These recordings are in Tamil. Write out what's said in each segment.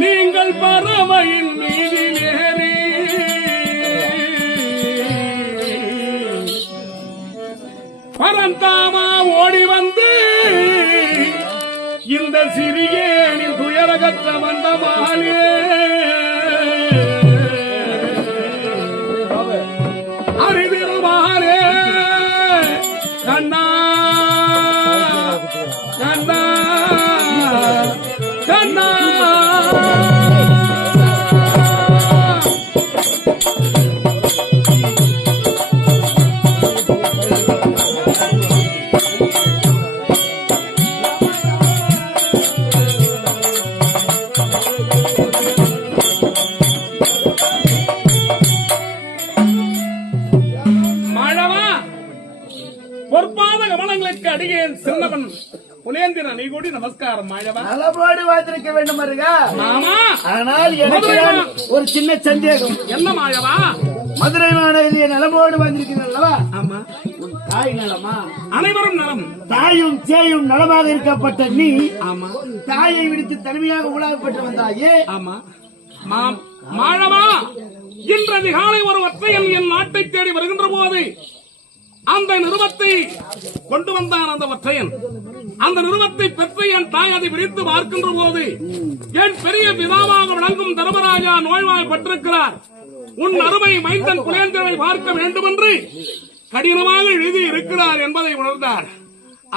ஆமையின் மீதிலேறி பரந்தாமா ஓடி வந்து இந்த சிறியேனின் துயரகற்ற வந்த மாலே. அறிவிருமாறே கண்ணா கண்ணா கண்ணா. பொற்பாத கமலங்களுக்கு அடியேன் சின்னவன். புலேந்திர நீ கூடி நமஸ்காரம் மாழவா நலமோடு வாழ்ந்திருக்க வேண்டும் அருகா. மாமா ஆனால் எனக்கு ஒரு சின்ன சந்தேகம்? என்ன மாழவா மதுரை மாநகரிலே நலமோடு வந்திருக்கிறேன் அல்லவா? ஆமா. தாய் நலமா? அனைவரும் நலம். தாயும் சேயும் நலமாக இருக்கப்பட்ட நீ ஆமா. தாயை விடுத்து தனிமையாக உலாவப்பட்டு வந்தாயே. ஆமா. மாம் மாழவா இன்று அதிகாலை ஒரு ஒற்றையன் என் நாட்டை தேடி வருகின்ற போது அந்த நிறுவத்தை கொண்டு வந்தான் அந்த ஒற்றையன். அந்த நிறுவத்தை பெற்று என் தாய் அதை விரித்து பார்க்கின்ற போது என் பெரிய பிதாவாக விளங்கும் தர்மராஜா நோய்வாய்ப்பட்டிருக்கிறார் உன் அருமை மைந்தன் குலேந்திரனை பார்க்க வேண்டும் என்று கடினமாக எழுதி இருக்கிறார் என்பதை உணர்ந்தார்.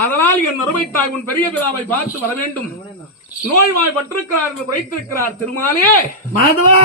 அதனால் என் அருமை தாய் உன் பெரிய பிதாவை பார்த்து வர வேண்டும். நோய்வாய்ப்பட்டிருக்கிறார் என்று குறைத்திருக்கிறார் திருமாலே. மாதவா